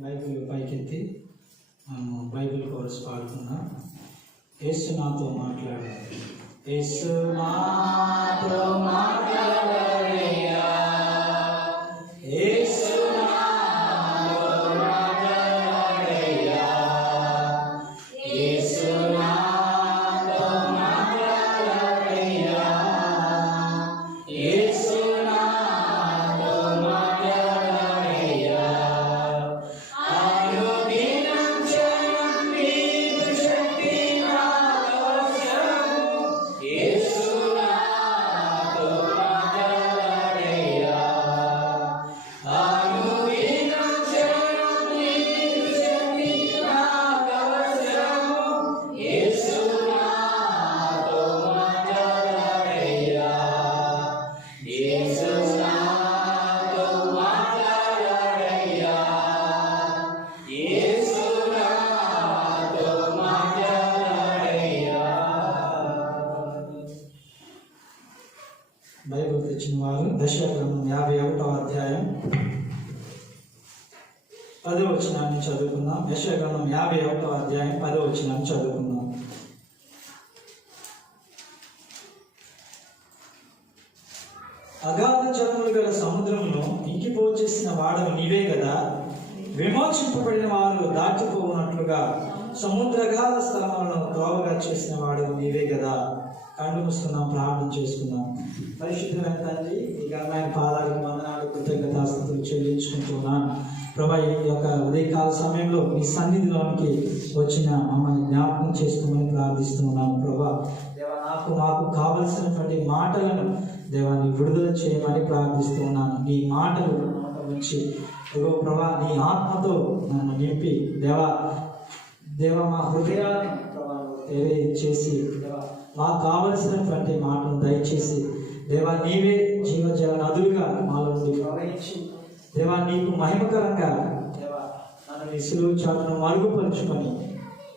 Bible పైకెత్తి Bible course పాడుకున్నాం. యేసు నాతో మాట్లాడాలి, యేసు నాతో మాట్లాడయ్యా, యేసు నాతో మాట్లాడయ్యా, యేసు నాతో మాట్లాడయ్యా, యేసు నాతో మాట్లాడయ్యా. అనుదినం జనం నీదు శక్తి నాకు అవసరము, యేసు నాతో మాట్లాడయ్యా. అనుదినం జనం నీదు శక్తి నాకు అవసరము, యేసు నాతో మాట్లాడయ్యా, యేసు నాతో మాట్లాడయ్యా, యేసు నాతో మాట్లాడయ్యా. బైబిల్ తెచ్చిన వారు దశగ్రంథం 51వ అధ్యాయం 10వ వచనాన్ని చదువుకుందాం. దశగ్రంథం 51వ అధ్యాయం 10వ వచనాన్ని చదువుకుందాం. అగాధ జలములు గల సముద్రమును ఇంకిపోచేసిన వాడవు నీవే కదా, విమోచింపబడిన వారు దాటిపోవునట్లుగా సముద్రగాధ స్థలములను త్రోవగా చేసిన వాడవు నీవే కదా. కళ్ళు మూసుకుందాం, ప్రార్థన చేసుకుందాం. పరిశుద్ధమైన తండ్రి, ఈ ఘనమైన పాదాలకు వందనాలు, కృతజ్ఞతాస్తుతులు చెల్లించుకుంటున్నాను. ప్రభా, ఈ యొక్క ఉదయకాల సమయంలో మీ సన్నిధిలోనికి వచ్చిన మమ్మల్ని జ్ఞాపకం చేసుకోమని ప్రార్థిస్తున్నాను. ప్రభా, దేవా, మాకు కావలసినటువంటి మాటలను దేవాన్ని విడుదల చేయమని ప్రార్థిస్తున్నాను. నీ మాటలు వచ్చి ప్రభా, నీ ఆత్మతో నన్ను నింపి దేవ మా హృదయాలను తెలియచేసి మాకు కావలసినటువంటి మాటను దయచేసి దేవా, నీవే జీవజల నదులుగా మాలో నుండి ప్రవహించి దేవా, నీకు మహిమకరంగా దేవా నన్ను నీ సిలువ చాటును మరుగుపరుచుకొని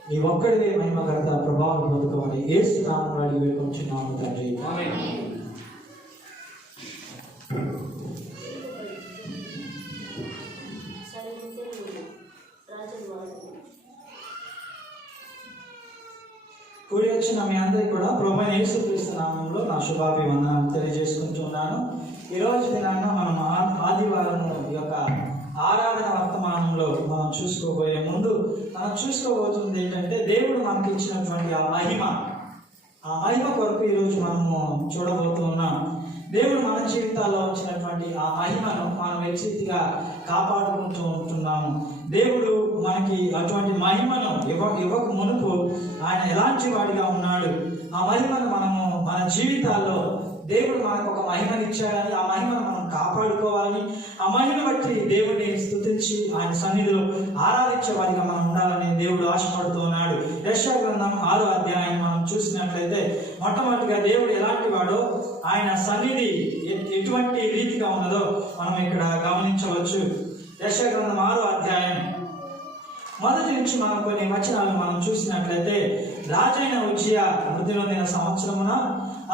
నీ ఒక్కడివే మహిమకరత ప్రభావం పొందుకోమని యేసు నామములో అడిగి వేడుకొంచున్నాము తండ్రి. ఆమేన్. కూడి వచ్చిన మీ అందరికీ కూడా ప్రభువైన యేసుక్రీస్తు నామములో నా శుభాభివందనాలు తెలియజేసుకుంటున్నాను. ఈరోజు దినాన మనం ఆదివారం యొక్క ఆరాధన వర్తమానంలో మనం చూసుకోబోయే ముందు మనం చూసుకోబోతుంది ఏంటంటే, దేవుడు మనకి ఇచ్చినటువంటి ఆ మహిమ కొరకు ఈరోజు మనము చూడబోతున్నాం. దేవుడు మన జీవితాల్లో వచ్చినటువంటి ఆ మహిమను మనం వ్యక్తిగా కాపాడుకుంటూ ఉంటున్నాము. దేవుడు మనకి అటువంటి మహిమను ఇవ్వక మునుపు ఆయన ఎలాంటి వాడిగా ఉన్నాడు, ఆ మహిమను మనము మన జీవితాల్లో దేవుడు మనకు ఒక మహిమను ఇచ్చాడని ఆ మహిమను మనం కాపాడుకోవాలని, ఆ మహిమ బట్టి దేవుడిని స్తుతించి ఆయన సన్నిధిలో ఆరాధించే వారిగా మనం ఉండాలని దేవుడు ఆశపడుతూ ఉన్నాడు. యెషయా గ్రంథం 6వ అధ్యాయం మనం చూసినట్లయితే మొట్టమొదటిగా దేవుడు ఎలాంటి వాడో, ఆయన సన్నిధి ఎటువంటి రీతిగా ఉన్నదో మనం ఇక్కడ గమనించవచ్చు. యెషయా గ్రంథం 6వ అధ్యాయం మొదటి నుంచి మనం కొన్ని వచనాలు మనం చూసినట్లయితే, రాజైన ఉజ్జియా మృతి నొందిన సంవత్సరమున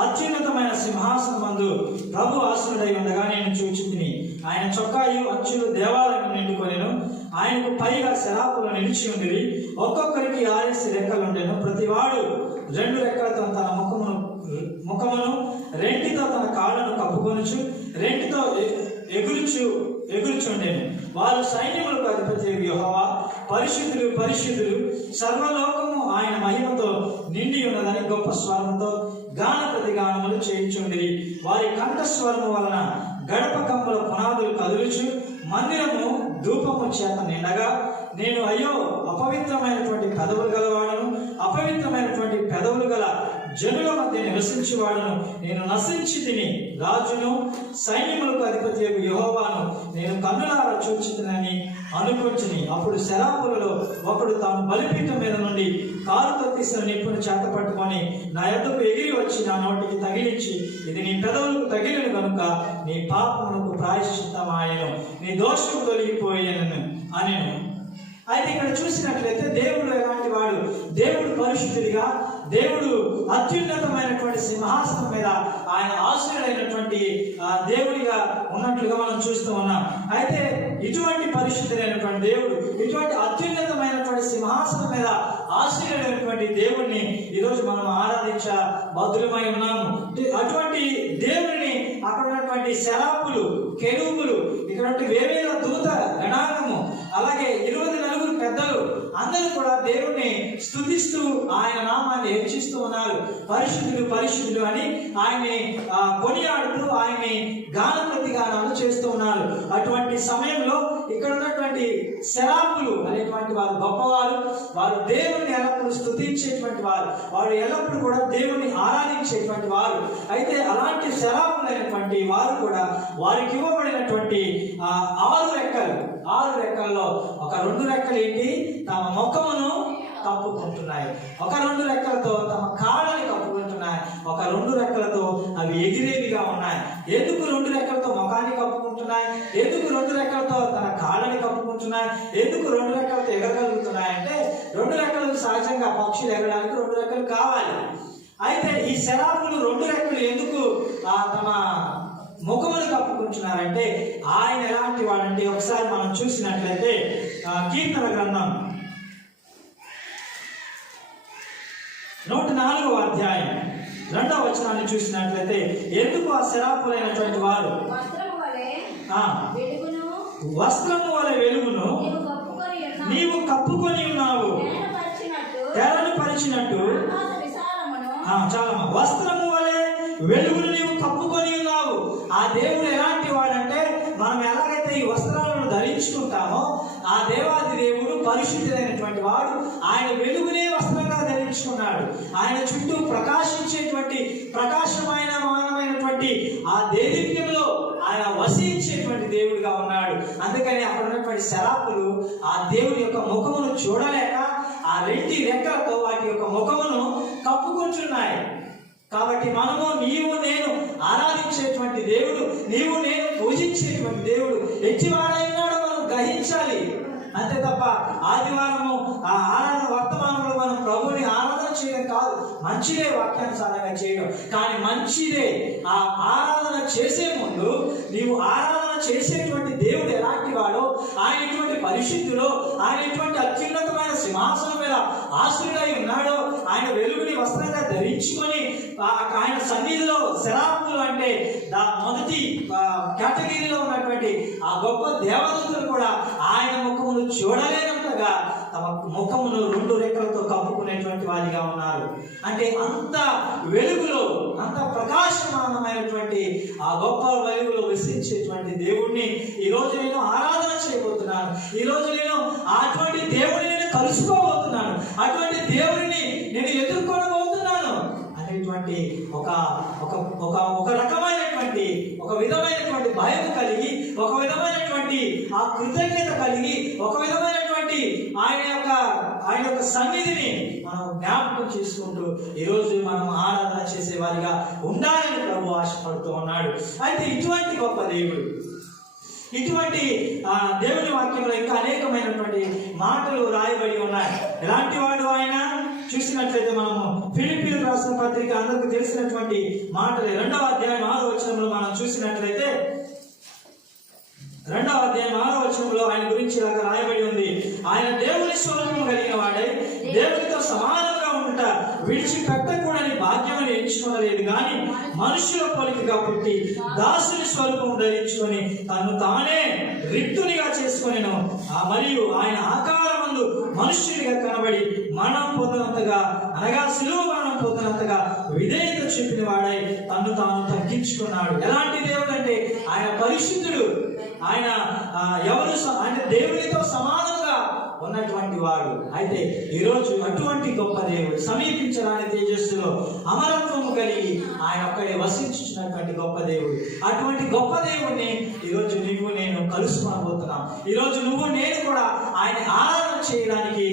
అత్యున్నతమైన సింహాసనమందు ప్రభు ఆసనుడై ఉండగా నేను చూచితిని. ఆయన చొక్కాయు అచ్చులు దేవాలయం నిండుకొనెను. ఆయనకు పైగా శరాపులు నిలిచి ఉండిరి. ఒక్కొక్కరికి 6 రెక్కలుండెను. ప్రతివాడు 2 రెక్కలతో తన ముఖమును రెంటితో తన కాళ్ళను కప్పుకొనుచు రెంటితో ఎగురుచుండెను. వారు సైన్యములకు అధిపతి యెహోవా పరిశుద్ధులు పరిశుద్ధులు, సర్వలోకము ఆయన మహిమతో నిండి ఉన్నదని గొప్ప స్వరంతో గాన ప్రతిగానములు చేయుచుండిరి. వారి కంఠస్వరము వలన గడప కమ్మల పునాదులు కదులుచు మందిరము ధూపము చేత నిండగా, నేను అయ్యో అపవిత్రమైనటువంటి పెదవులు గలవాడను, అపవిత్రమైనటువంటి పెదవులు గల జనుల మధ్య నివసించేవాడును, నేను నశించి తిని రాజును సైన్యములకు అధిపతి యెహోవాను నేను కన్నులారా చూచితినని అనుకుంటుని. అప్పుడు శరాపులలో ఒకడు తాను బలిపీఠం మీద నుండి కారుతో తీసిన నిప్పును చేత పట్టుకొని నా యొద్దకు ఎగిరి వచ్చి నా నోటికి తగిలించి, ఇది నీ పెదవులకు తగిలిన కనుక నీ పాపమునకు ప్రాయశ్చిత్తమాయెను, నీ దోషము తొలగిపోయేను అనెను. అయితే ఇక్కడ చూసినట్లయితే దేవుడు ఎలాంటి వాడు? దేవుడు పరిశుద్ధుడిగా, దేవుడు అత్యున్నతమైనటువంటి సింహాసనం మీద ఆయన ఆశ్రయుడైనటువంటి దేవుడిగా ఉన్నట్లుగా మనం చూస్తూ ఉన్నాం. అయితే ఇటువంటి పరిశుద్ధులైనటువంటి దేవుడు, ఇటువంటి అత్యున్నతమైనటువంటి సింహాసనం మీద ఆశీర్వైనటువంటి దేవుణ్ణి ఈరోజు మనం ఆరాధించ బద్దులమై ఉన్నాము. అటువంటి దేవుడిని అక్కడ ఉన్నటువంటి శరాపులు, కెరూబులు, ఇక్కడ వేవేల దూత గణాంగము, అలాగే 24 పెద్దలు అందరూ కూడా దేవుణ్ణి స్తుతిస్తూ ఆయన నామాన్ని హెచ్చిస్తూ ఉన్నారు. పరిశుద్ధుడు పరిశుద్ధుడు అని ఆయన్ని కొనియాడుతూ ఆయన్ని గాన ప్రతిగానాలు చేస్తూ ఉన్నారు. అటువంటి సమయంలో ఇక్కడ ఉన్నటువంటి శరాపులు అనేటువంటి వారు గొప్పవారు. వారు దేవుణ్ణి ఎల్లప్పుడూ స్తుతించేటువంటి వారు, వారు ఎల్లప్పుడూ కూడా దేవుణ్ణి ఆరాధించేటువంటి వారు. అయితే అలాంటి శరాపులు అయినటువంటి వారు కూడా వారికి ఇవ్వబడినటువంటి 6 రెక్కల్లో ఒక 2 రెక్కలు ఏంటి, తమ ముఖమును కప్పుకుంటున్నాయి. ఒక 2 రెక్కలతో తమ కాళ్ళని కప్పుకుంటున్నాయి. ఒక 2 రెక్కలతో అవి ఎగిరేవిగా ఉన్నాయి. ఎందుకు 2 రెక్కలతో ముఖాన్ని కప్పుకుంటున్నాయి? ఎందుకు 2 రెక్కలతో తన కాళ్ళని కప్పుకుంటున్నాయి? ఎందుకు 2 రెక్కలతో ఎగరగలుగుతున్నాయి అంటే 2 రెక్కలు సహజంగా పక్షులు ఎగరడానికి 2 రెక్కలు కావాలి. అయితే ఈ శరాపులు 2 రెక్కలు ఎందుకు తమ ముఖమును కప్పుకుంటున్నారంటే ఆయన ఎలాంటి వాడంటే ఒకసారి మనం చూసినట్లయితే కీర్తన గ్రంథం 104వ అధ్యాయం 2వ వచనాన్ని చూసినట్లయితే ఎందుకు ఆ శరాపులైనటువంటి వారు వస్త్రము వలె వెలుగును నీవు కప్పుకొని ఉన్నావు, తెరను పరిచినట్టు చాలా వస్త్రము వలె వెలుగును నీవు కప్పుకొని ఉన్నావు. ఆ దేవుడు ఎలాంటి వాడంటే మనం ఎలాగైతే ఈ వస్త్రాలను ధరించుకుంటామో ఆ దేవాది దేవుడు పరిశుద్ధులైనటువంటి వాడు. ఆయన వెలుగునే వస్త్రంగా ధరించుకున్నాడు. ఆయన చుట్టూ ప్రకాశించేటువంటి ప్రకాశమానమైనటువంటి ఆ దేదీప్యంలో ఆయన వసించేటువంటి దేవుడిగా ఉన్నాడు. అందుకని అక్కడ ఉన్నటువంటి శరాపులు ఆ దేవుడి యొక్క ముఖమును చూడలేక ఆ 2 రెక్కలతో వాటి యొక్క ముఖమును కప్పుకుంటున్నాయి. కాబట్టి మనము నీవు నేను ఆరాధించేటువంటి దేవుడు, నీవు నేను పూజించేటువంటి దేవుడు ఎట్టివాడై ఉన్నాడో మనం గ్రహించాలి. అంతే తప్ప ఆదివారము ఆ ఆరాధన వర్తమానంలో మనం ప్రభుని ఆరాధన చేయడం కాదు, మంచిదే వాక్యానుసారంగా చేయడం. కానీ మంచిదే ఆ ఆరాధన చేసే ముందు నీవు ఆరాధన చేసేటువంటి దేవుడు ఎలాంటి వాడో, ఆయన ఇటువంటి పరిశుద్ధులో, ఆయన ఇటువంటి అత్యున్నతమైన సింహాసనం మీద ఆశ్రయుడై ఉన్నాడో, ఆయన వెలుగుని వస్త్రంగా ధరించుకొని ఆయన సన్నిధిలో శరాపులు అంటే మొదటి కేటగిరీలో ఉన్నటువంటి ఆ గొప్ప దేవదూతలు కూడా ఆయన ముఖమును చూడలేనంతగా తమ ముఖమును 2 రెక్కలతో కప్పుకునేటువంటి వారిగా ఉన్నారు. అంటే అంత వెలుగులో, అంత ప్రకాశమానమైనటువంటి ఆ గొప్ప వెలుగులో విశ్రించేటువంటి దేవుణ్ణి ఈరోజు నేను ఆరాధన చేయబోతున్నాను. ఈరోజు నేను అటువంటి దేవుడిని నేను కలుసుకోబోతున్నాను. అటువంటి దేవుడిని నేను ఎదుర్కొనబోతున్నాను అనేటువంటి ఒక రకమైనటువంటి ఒక విధమైనటువంటి భయం కలిగి, ఒక విధమైనటువంటి ఆ కృతజ్ఞత కలిగి, ఒక విధమైనటువంటి ఆయన యొక్క సన్నిధిని మనం జ్ఞాపకం చేసుకుంటూ ఈరోజు మనం ఆరాధన చేసే వారిగా ఉండాలని ప్రభు ఆశపడుతూ ఉన్నాడు. అయితే ఇటువంటి గొప్ప దేవుడు, ఇటువంటి దేవుని వాక్యంలో ఇంకా అనేకమైనటువంటి మాటలు రాయబడి ఉన్నాయి. ఎలాంటి వాడు ఆయన చూసినట్లయితే మనము ఫిలిప్పీయులకు రాసిన పత్రిక అందరికీ తెలిసినటువంటి మాటలు 2వ అధ్యాయం 6వ వచనంలో మనం చూసినట్లయితే 2వ అధ్యాయం 6వ వచనంలో ఆయన గురించి ఇలాగ రాయబడి ఉంది. ఆయన దేవుని స్వరూపం కలిగిన వాడై దేవునితో సమానంగా ఉండుట విడిచిపెట్టకూడని భాగ్యమని ఎంచుకోలేదు, కానీ మనుషుల పోలికగా పుట్టి దాసుని స్వరూపం ధరించుకొని తను తానే రిక్తునిగా చేసుకొనెను. మరియు ఆయన ఆకారమందు మనుష్యునిగా కనబడి మనం పొందినంతగా, అనగా శిలువ మరణం పొందినంతగా విధేయత చూపిన వాడై తను తాను తగ్గించుకున్నాడు. ఎలాంటి దేవుడు అంటే ఆయన పరిశుద్ధుడు. ఆయన అంటే దేవునితో సమానంగా ఉన్నటువంటి వాడు. అయితే ఈరోజు అటువంటి గొప్ప దేవుడు, సమీపించరాని తేజస్సులో అమరత్వము కలిగి ఆయన ఒక్కడే వసించున్నటువంటి గొప్ప దేవుడు. అటువంటి గొప్ప దేవుడిని ఈరోజు నువ్వు నేను కలుసుకోబోతున్నాం. ఈరోజు నువ్వు నేను కూడా ఆయన ఆరాధన చేయడానికి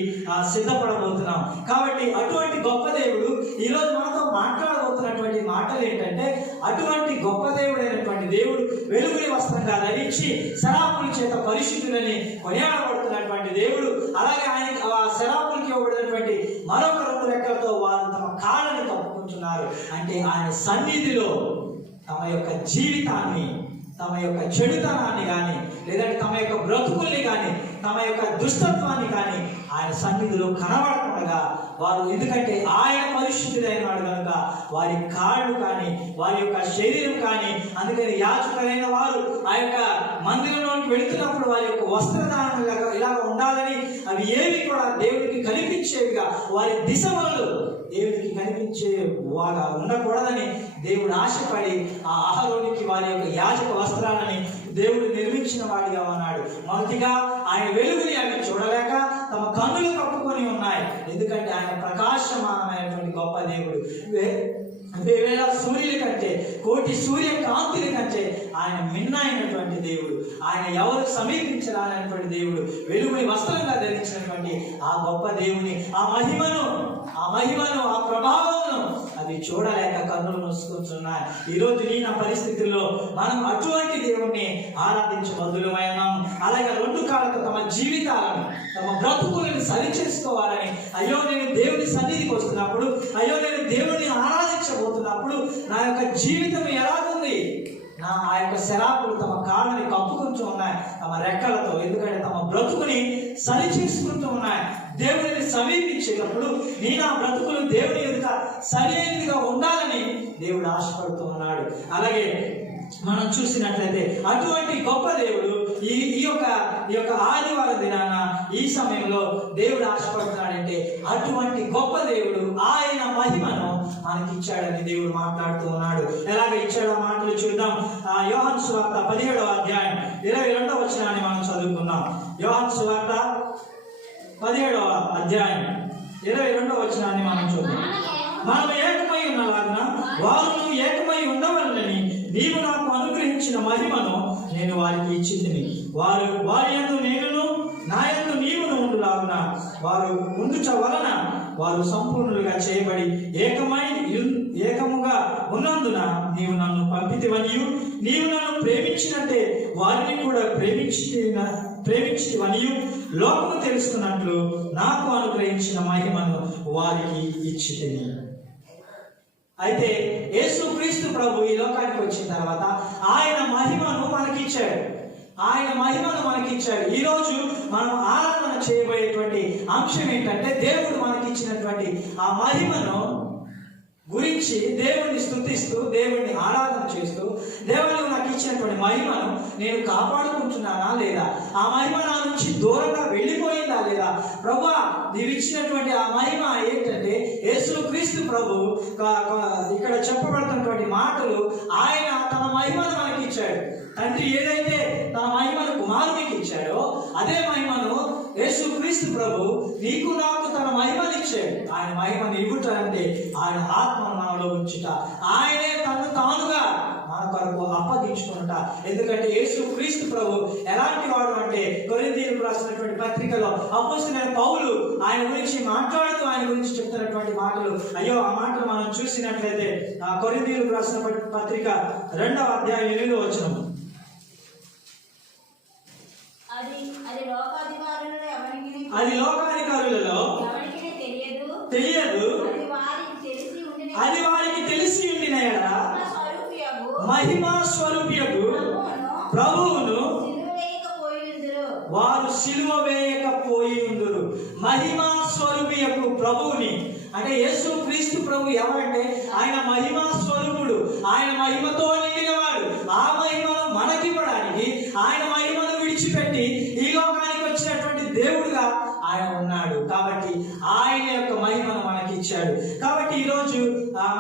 సిద్ధపడబోతున్నాం. కాబట్టి అటువంటి గొప్ప దేవుడు ఈరోజు మనతో మాట్లాడబోతున్నటువంటి మాటలు ఏంటంటే, అటువంటి గొప్ప దేవుడైనటువంటి దేవుడు వెలుగుని వస్త్రంగా ధరించి శరాపుల చేత పరిశుద్ధులని కొనియాడబడుతున్నటువంటి దేవుడు. అలాగే ఆయన శరాపులకి ఇవ్వబడినటువంటి మరొక 2 రెక్కలతో వారు తమ కాళ్ళని కప్పుకుంటున్నారు. అంటే ఆయన సన్నిధిలో తమ యొక్క జీవితాన్ని, తమ యొక్క చెడుతనాన్ని కానీ లేదంటే తమ యొక్క బ్రతుకుల్ని కానీ తమ యొక్క దుష్టత్వాన్ని కానీ ఆయన సన్నిధిలో కనబడకుండా వారు, ఎందుకంటే ఆయన పరిశుద్ధుడైన వాడు కనుక వారి కాళ్ళు కానీ వారి యొక్క శరీరం కానీ, అందుకని యాజకులైన వారు ఆ యొక్క మందిరంలోకి వెళుతున్నప్పుడు వారి యొక్క వస్త్రధారణ ఇలా ఉండాలని, అవి ఏవి కూడా దేవుడికి కనిపించేవిగా, వారి దిశలు దేవుడికి కనిపించే వాగా ఉండకూడదని దేవుడు ఆశపడి ఆ అహరోనికి వారి యొక్క యాజక వస్త్రాలని దేవుడు నిర్మించిన వాడిగా ఉన్నాడు. మొదటిగా ఆయన వెలుగుని అవి చూడలేక తమ కన్నులు కప్పుకొని ఉన్నాయి, ఎందుకంటే ఆయన ప్రకాశమానమైనటువంటి గొప్ప దేవుడు. వేవేల సూర్యుల కంటే, కోటి సూర్య కాంతుల కంటే ఆయన మిన్నైనటువంటి దేవుడు. ఆయన ఎవరు సమీపించరానటువంటి దేవుడు, వెలుగుని వస్త్రంగా ధరించినటువంటి ఆ గొప్ప దేవుని ఆ మహిమను ఆ ప్రభావమును అవి చూడలేక కన్నులు మూసుకుంటున్నాయి. ఈరోజు నా పరిస్థితుల్లో మనం అటువంటి దేవుణ్ణి ఆరాధించబద్దులమై ఉన్నాము. అలాగే రెండు కాళ్ళతో తమ జీవితాలను తమ బ్రతుకులను సరిచేసుకోవాలని, అయ్యో నేను దేవుని సన్నిధికి వస్తున్నప్పుడు, అయ్యో నేను దేవుడిని ఆరాధించబోతున్నప్పుడు నా యొక్క జీవితం ఎలాగుంది, ఆ యొక్క శరాపులు తమ కాళ్ళని కప్పుకుంటూ ఉన్నాయి తమ రెక్కలతో, ఎందుకంటే తమ బ్రతుకుని సరి చేసుకుంటూ ఉన్నాయి. దేవుడిని సమీపించేటప్పుడు నా బ్రతుకులు దేవుని ఎదుట సరైనదిగా ఉండాలని దేవుడు ఆశపడుతూ ఉన్నాడు. అలాగే మనం చూసినట్లయితే అటువంటి గొప్ప దేవుడు ఈ యొక్క ఆదివారం దినాన ఈ సమయంలో దేవుడు ఆశపడుతున్నాడంటే, అటువంటి గొప్ప దేవుడు ఆయన మహిమను మనకి ఇచ్చాడని దేవుడు మాట్లాడుతూ ఉన్నాడు. ఎలాగ ఇచ్చాడో మాటలు చూద్దాం. యోహాను సువార్త 17వ అధ్యాయం 22వ వచనాన్ని మనం చదువుకుందాం. యోహాను సువార్త 17వ అధ్యాయం 22వ వచనాన్ని మనం చూద్దాం. మనం ఏకమై ఉన్నలాగున వారు ఏకమై ఉండవలనని నీవు నాకు అనుగ్రహించిన మహిమను నేను వారికి ఇచ్చితిని. వారి యందు నేనును నా యందు నీవును ఉండులాగున వారు ఉండుట వలన వారు సంపూర్ణులుగా చేయబడి ఏకముగా ఉన్నందున నీవు నన్ను పంపితివనియు, నీవు నన్ను ప్రేమించినట్టే వారిని కూడా ప్రేమించితివనియు లోకము తెలుసుకున్నట్లు నాకు అనుగ్రహించిన మహిమను వారికి ఇచ్చితిని. అయితే యేసుక్రీస్తు ప్రభు ఈ లోకానికి వచ్చిన తర్వాత ఆయన మహిమను మనకిచ్చాడు. ఈ రోజు మనం ఆరాధన చేయబోయేటువంటి అంశం ఏంటంటే, దేవుడు మనకిచ్చినటువంటి ఆ మహిమను గురించి దేవుడిని స్తుతిస్తూ, దేవుడిని ఆరాధన చేస్తూ, దేవుడు నాకు ఇచ్చినటువంటి మహిమను నేను కాపాడుకుంటున్నానా లేదా, ఆ మహిమ నా నుంచి దూరంగా వెళ్ళిపోయిందా లేదా, ప్రభువా నీవు ఇచ్చినటువంటి ఆ మహిమ ఏంటంటే, యేసుక్రీస్తు ప్రభు ఇక్కడ చెప్పబడుతున్నటువంటి మాటలు, ఆయన తన మహిమను మనకి ఇచ్చాడు. తండ్రి ఏదైతే తన మహిమను కుమారునికి ఇచ్చాడో అదే మహిమను యేసుక్రీస్తు ప్రభు నీకు నాకు తన మహిమను ఇచ్చాడు. ఆయన మహిమను ఇవ్వట అంటే ఆయన ఆత్మను మనలో ఉంచుట, ఆయనే తను తానుగా మన కొరకు అప్పగించుకుంట. ఎందుకంటే యేసుక్రీస్తు ప్రభు ఎలాంటి వాడు అంటే, కొరింథీయులకు రాసినటువంటి పత్రికలో అపోస్తలుడైన పౌలు ఆయన గురించి మాట్లాడుతూ ఆయన గురించి చెప్తున్నటువంటి మాటలు, అయ్యో ఆ మాటలు మనం చూసినట్లయితే కొరింథీయులకు రాసిన పత్రిక 2వ అధ్యాయం 8వ వచనం. అది లోకాధికారులలో తెలియదు, అది వారికి తెలిసి ఉండిన ఎడల మహిమా స్వరూపియగు ప్రభువును వారు సిలువ వేయకపోయిందురు. మహిమా స్వరూపియగు ప్రభువుని అంటే యేసుక్రీస్తు ప్రభు ఎవరంటే, ఆయన మహిమా స్వరూపుడు, ఆయన మహిమతో నిండినవాడు. ఆ మహిమను మనకివ్వడానికి ఆయన మహిమను విడిచిపెట్టి ఈ లోకానికి వచ్చినటువంటి దేవుడుగా ఆయన ఉన్నాడు. కాబట్టి ఆయన యొక్క మహిమను మనకి ఇచ్చాడు. కాబట్టి ఈరోజు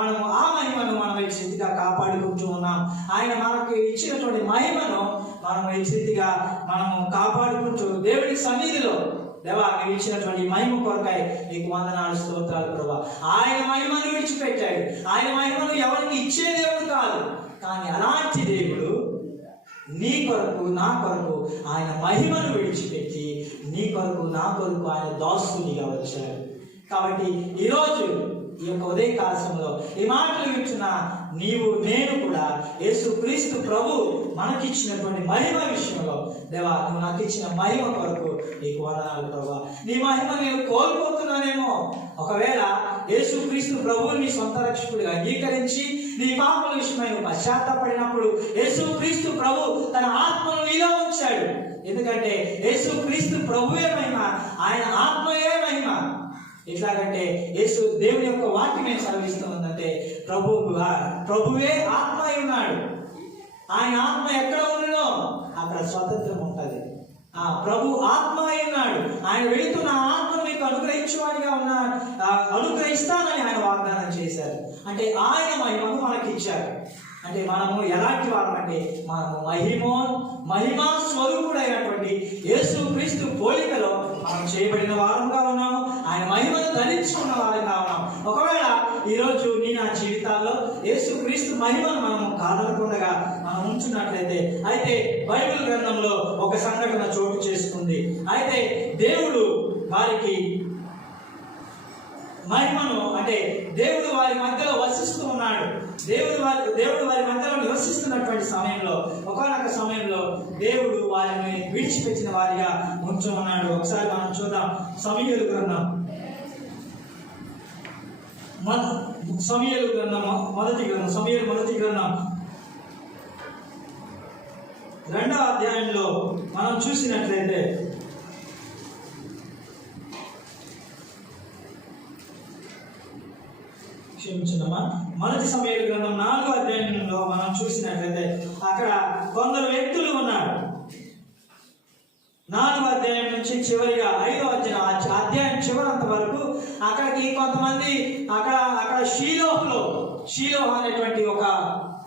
మనము ఆ మహిమను మనం స్థితిగా కాపాడుకుంటూ ఉన్నాం. ఆయన మనకు ఇచ్చినటువంటి మహిమను మనం స్థితిగా మనము కాపాడుకుంటూ దేవుడి సన్నిధిలో, దేవా నీవు ఇచ్చినటువంటి మహిమ కొరకాయ నీకు వందనాలు, స్తోత్రాలు ప్రభా. ఆయన మహిమను విడిచిపెట్టాడు. ఆయన మహిమను ఎవరికి ఇచ్చే దేవుడు కాదు, కానీ అలాంటి దేవుడు నీ కొరకు నా కొరకు ఆయన మహిమను విడిచిపెట్టి నీ కొరకు నా కొరకు ఆయన దాసునిగా వచ్చాడు. కాబట్టి ఈరోజు ఈ యొక్క ఉదయకాల సమయంలో ఈ మాటలు వింటున్న నీవు నేను కూడా యేసుక్రీస్తు ప్రభు మనకిచ్చినటువంటి మహిమ విషయంలో దేవా నువ్వు నాకు ఇచ్చిన మహిమ కొరకు నీకు వందనాలు ప్రభువా. నీ మహిమ నేను కోల్పోతున్నానేమో. ఒకవేళ యేసుక్రీస్తు ప్రభువుని నీ సొంత రక్షకుడిగా అంగీకరించి నీ పాపల విషయమై పశ్చాత్తాపడినప్పుడు యేసుక్రీస్తు ప్రభు తన ఆత్మను నీలో ఉంచాడు. ఎందుకంటే యేసుక్రీస్తు ప్రభువే మహిమ, ఆయన ఆత్మయే మహిమ. ఎట్లాగంటే యేసు దేవుని యొక్క వాక్యం ఏం సెలవిస్తుందంటే ప్రభువే ఆత్మ అయి ఉన్నాడు. ఆయన ఆత్మ ఎక్కడ ఉన్నదో అక్కడ స్వాతంత్రం ఉంటుంది. ప్రభు ఆత్మ అయి ఉన్నాడు. ఆయన వెళుతున్న ఆత్మను మీకు అనుగ్రహించేవాడిగా అనుగ్రహిస్తానని ఆయన వాగ్దానం చేశారు. అంటే ఆయన మహిమను మనకి ఇచ్చారు. అంటే మనము ఎలాంటి వారమంటే మనము మహిమా స్వరూపుడైనటువంటి యేసుక్రీస్తు పోలికలో మనం చేయబడిన వారంగా ఉన్నాము. ఆయన మహిమను ధరించుకున్న వారంగా ఉన్నాము. ఒకవేళ ఈరోజు నీ నా జీవితాల్లో యేసుక్రీస్తు మహిమను మనము కాదనకుండా మనం ఉంచున్నట్లయితే అయితే బైబిల్ గ్రంథంలో ఒక సంఘటన చోటు చేసుకుంది. అయితే దేవుడు వారికి మహిమను అంటే దేవుడు వారి మధ్యలో వసిస్తూ ఉన్నాడు. దేవుడు వారి మధ్యలో నివసిస్తున్నటువంటి సమయంలో ఒకనొక సమయంలో దేవుడు వారిని విడిచిపెట్టిన వారిగా ఉంచున్నాడు. ఒకసారి మనం చూద్దాం. సమూయేలు గ్రంథం మొదటి గ్రంథం 2వ అధ్యాయంలో మనం చూసినట్లయితే మొదటి సమూయేలు గ్రంథం 4వ అధ్యాయంలో మనం చూసినట్లయితే అక్కడ కొందరు వ్యక్తులు ఉన్నారు. 4వ అధ్యాయం నుంచి చివరిగా 5వ అధ్యాయం చివరంత వరకు అక్కడికి కొంతమంది అక్కడ షీలోహ్ అనేటువంటి ఒక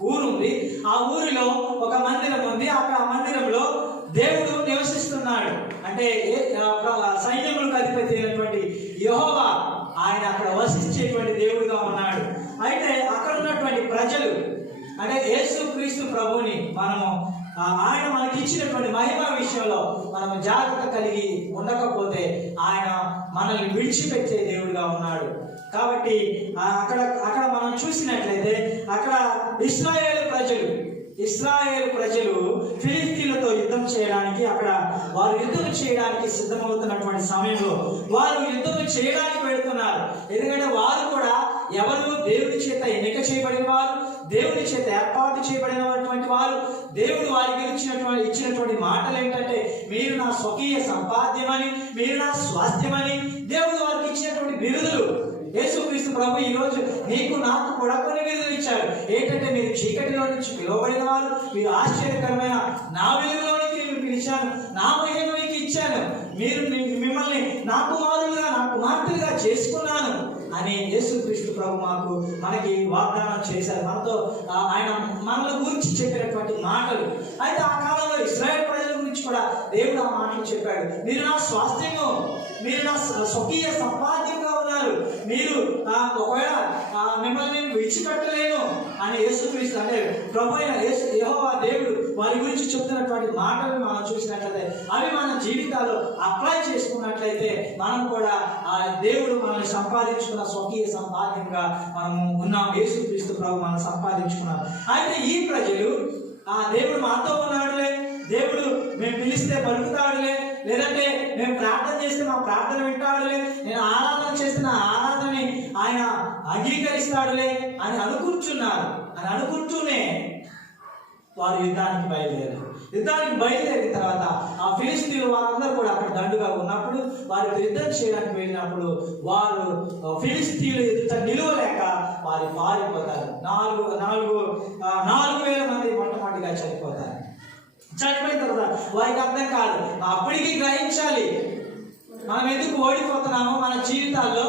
ఊరు ఉంది. ఆ ఊరిలో ఒక మందిరం ఉంది. అక్కడ ఆ మందిరంలో దేవుడు నివసిస్తున్నాడు. అంటే సైన్యములకు అధిపతి అయినటువంటి యెహోవా ఆయన అక్కడ వసించేటువంటి దేవుడుగా ఉన్నాడు. అయితే అక్కడ ఉన్నటువంటి ప్రజలు అంటే యేసుక్రీస్తు ప్రభువుని మనము ఆయన మనకి ఇచ్చినటువంటి మహిమ విషయంలో మనం జాగ్రత్త కలిగి ఉండకపోతే ఆయన మనల్ని విడిచిపెట్టే దేవుడిగా ఉన్నాడు. కాబట్టి అక్కడ మనం చూసినట్లయితే అక్కడ ఇశ్రాయేలు ప్రజలు ఫిలిస్తీన్లతో యుద్ధం చేయడానికి అక్కడ వారు యుద్ధం చేయడానికి సిద్ధమవుతున్నటువంటి సమయంలో వారు యుద్ధం చేయడానికి వెళుతున్నారు. ఎందుకంటే వారు కూడా ఎవరు దేవుడి చేత ఎన్నిక చేయబడిన వారు, దేవుడి చేత ఏర్పాటు చేయబడినటువంటి వారు. దేవుడు వారికి ఇచ్చినటువంటి మాటలు ఏంటంటే మీరు నా స్వకీయ సంపాద్యమని, మీరు నా స్వాస్థ్యమని దేవుడు వారికి ఇచ్చినటువంటి బిరుదులు. యేసుక్రీస్తు ప్రభు ఈరోజు నీకు నాకు కూడా కొన్ని బిరుదులు ఇచ్చారు. ఏంటంటే మీరు చీకటిలో నుంచి పిలువబడిన వారు, మీరు ఆశ్చర్యకరమైన నా వెలుగులోనికి నేను పిలిచాను, నా మహిమ మీకు ఇచ్చాను, మిమ్మల్ని నా కుమారులుగా నా కుమార్తెలుగా చేసుకున్నాను అని యేసుక్రీస్తు ప్రభు మనకి వాగ్దానం చేశారు. మనతో ఆయన మనల గురించి చెప్పినటువంటి మాటలు. అయితే ఆ కాలంలో ఇశ్రాయేలు ప్రజల గురించి కూడా దేవుడు ఆ మాటలు చెప్పాడు. మీరు నా స్వాస్థ్యము, మీరు నా స్వకీయ సంపాద్యంగా ఉన్నారు, మీరు ఒకవేళ మిమ్మల్ని నేను విడిచిపెట్టలేను అని యేసుక్రీస్తు అంటే ప్రభు అయిన యెహోవా దేవుడు వారి గురించి చెప్తున్నటువంటి మాటలు మనం చూసినట్లయితే అవి మన జీవితాల్లో అప్లై చేసుకున్నట్లయితే మనం కూడా ఆ దేవుడు మనల్ని సంపాదించుకున్న స్వకీయ సంపాద్యంగా మనము ఉన్నాం. యేసుక్రీస్తు ప్రభు మనం సంపాదించుకున్నాం. అయితే ఈ ప్రజలు దేవుడు మాతో ఉన్నాడులే, దేవుడు మేము పిలిస్తే పలుకుతాడులే, లేదంటే మేము ప్రార్థన చేస్తే మా ప్రార్థన వింటాడులే, నేను ఆరాధన చేస్తే నా ఆరాధనని ఆయన అంగీకరిస్తాడులే అని అనుకుంటూనే వారు యుద్ధానికి బయలుదేరిన తర్వాత ఆ ఫిలిస్తీన్లు వారందరూ కూడా అక్కడ దండుగా ఉన్నప్పుడు వారికి యుద్ధం చేయడానికి వెళ్ళినప్పుడు వారు ఫిలిస్తీన్లు ఎదుట నిలువలేక వారు పారిపోతారు. 4,000 మంది మొట్టమొదటిగా చనిపోతారు. చనిపోయిన తర్వాత వారికి అర్థం కాదు. అప్పటికీ గ్రహించాలి మనం ఎందుకు ఓడిపోతున్నామో, మన జీవితాల్లో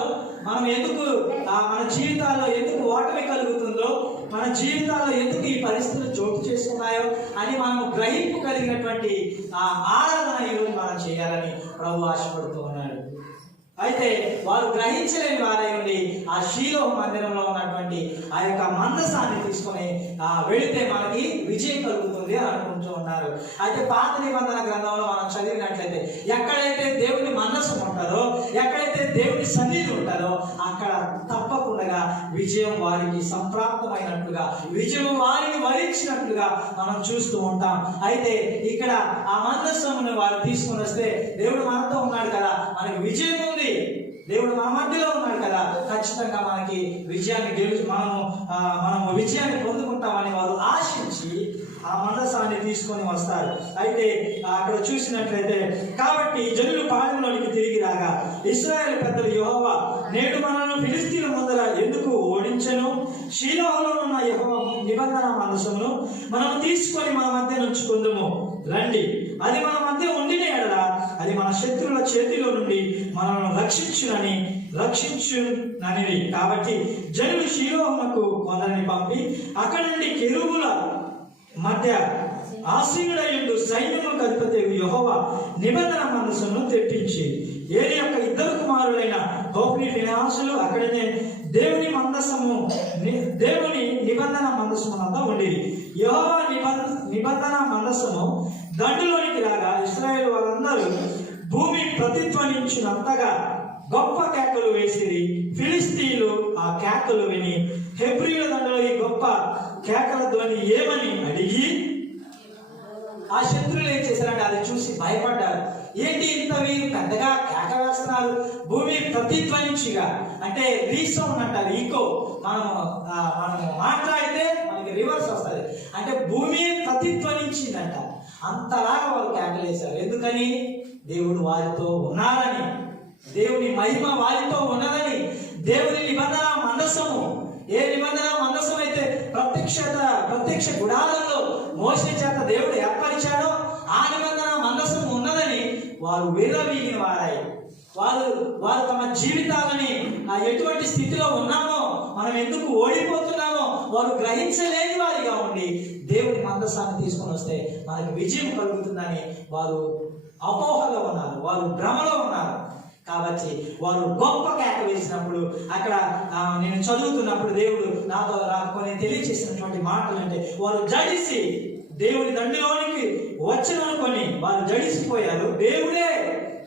ఎందుకు ఓటమి కలుగుతుందో, మన జీవితాల్లో ఎందుకు ఈ పరిస్థితులు చోటు చేసుకున్నాయో అని మనం గ్రహింపు కలిగినటువంటి ఆరాధన ఈరోజు మనం చేయాలని ప్రభు ఆశపడుతూ ఉన్నాడు. అయితే వారు గ్రహించలేని వారై ఉండి ఆ షీలోహు మందిరంలో ఉన్నటువంటి ఆ యొక్క మందసాన్ని తీసుకొని వెళితే మనకి విజయం కలుగుతుంది అని అనుకుంటూ ఉన్నారు. అయితే పాత నిబంధన గ్రంథంలో మనం చదివినట్లయితే ఎక్కడైతే దేవుని మందసం ఉంటారో, ఎక్కడైతే దేవుని సన్నిధి ఉంటుందో అక్కడ తప్పకుండా విజయం వారికి సంప్రాప్తమైనట్లుగా, విజయం వారిని వరించినట్లుగా మనం చూస్తూ ఉంటాం. అయితే ఇక్కడ ఆ మందసమును వారు తీసుకుని వస్తే దేవుడు మనతో ఉన్నాడు కదా, మనకి విజయం ఉంది, దేవుడు మన మధ్యలో ఉన్నాడు కదా, ఖచ్చితంగా మనకి విజయాన్ని మనము విజయాన్ని పొందుకుంటామని వారు ఆశించి ఆ మందసాన్ని తీసుకొని వస్తారు. అయితే అక్కడ చూసినట్లయితే, కాబట్టి జనులు పాలెంలోనికి తిరిగి రాగా ఇశ్రాయేలు పెద్దలు, యెహోవా నేడు మనల్ని ఫిలిష్తీయుల ముందర ఎందుకు ఓడించెను? షీలోహులో ఉన్న యెహోవా నిబంధన మందసమును మనం తీసుకొని మన మధ్య ఉంచుకుందుము రండి, అది మన మధ్య ఉండిన ఎడల అది మన శత్రువుల చేతిలో నుండి మనల్ని రక్షించునని. కాబట్టి జనులు షీలోహునకు కొందరిని పంపి అక్కడి నుండి కెరూబుల మధ్య ఆసీనుడైండు సైన్యములకు అధిపతి యెహోవా నిబంధన మందసమును తెప్పించి ఏలి యొక్క ఇద్దరు కుమారులైన హోఫ్ని ఫీనెహాసులు అక్కడనే దేవుని నిబంధన మందసమునంతా ఉండేది. యెహోవా నిబంధన మందసము దండులోనికి రాగా ఇశ్రాయేలు వారందరూ భూమి ప్రతిధ్వనించినంతగా గొప్ప కేకలు వేసిరి. ఫిలిష్తీయులు ఆ కేకలు విని హెబ్రీయుల దండలో ఈ గొప్ప కేకల ధ్వని ఏమని అడిగి ఆ శత్రువులు ఏం చేశారంటే అది చూసి భయపడ్డారు. ఏంటి ఇంత వీరు పెద్దగా కేక వేస్తున్నారు, భూమి ప్రతిధ్వనించిగా, అంటే రీసౌండ్ అంటారు, ఈకో. మనము మాట్లాడితే మనకి రివర్స్ వస్తుంది, అంటే భూమి ప్రతిధ్వనించిందంట. అంతలాగా వాళ్ళు కేకలు వేశారు. ఎందుకని? దేవుడు వారితో ఉన్నారని, దేవుని మహిమ వారితో ఉన్నదని. దేవుని నిబంధన మందసము, ఏ నిబంధన మందసం అయితే ప్రత్యక్ష గుడారంలో మోషే చేత దేవుడు ఏర్పరిచాడో ఆ నిబంధన మందసం ఉన్నదని వారు విర్రవీగిన వారాయి. వారు తమ జీవితాలని ఎటువంటి స్థితిలో ఉన్నామో, మనం ఎందుకు ఓడిపోతున్నామో వారు గ్రహించలేని వారిగా ఉండి దేవుని మందసాన్ని తీసుకొని వస్తే మనకి విజయం కలుగుతుందని వారు అపోహలో ఉన్నారు, వారు భ్రమలో ఉన్నారు. కాబట్టి వారు గొప్ప కేక వేసినప్పుడు అక్కడ నేను చదువుతున్నప్పుడు దేవుడు నాతో కొన్ని తెలియచేసినటువంటి మాటలు అంటే, వారు జడిసి దేవుని దండిలోనికి వచ్చననుకొని వారు జడిసిపోయారు. దేవుడే,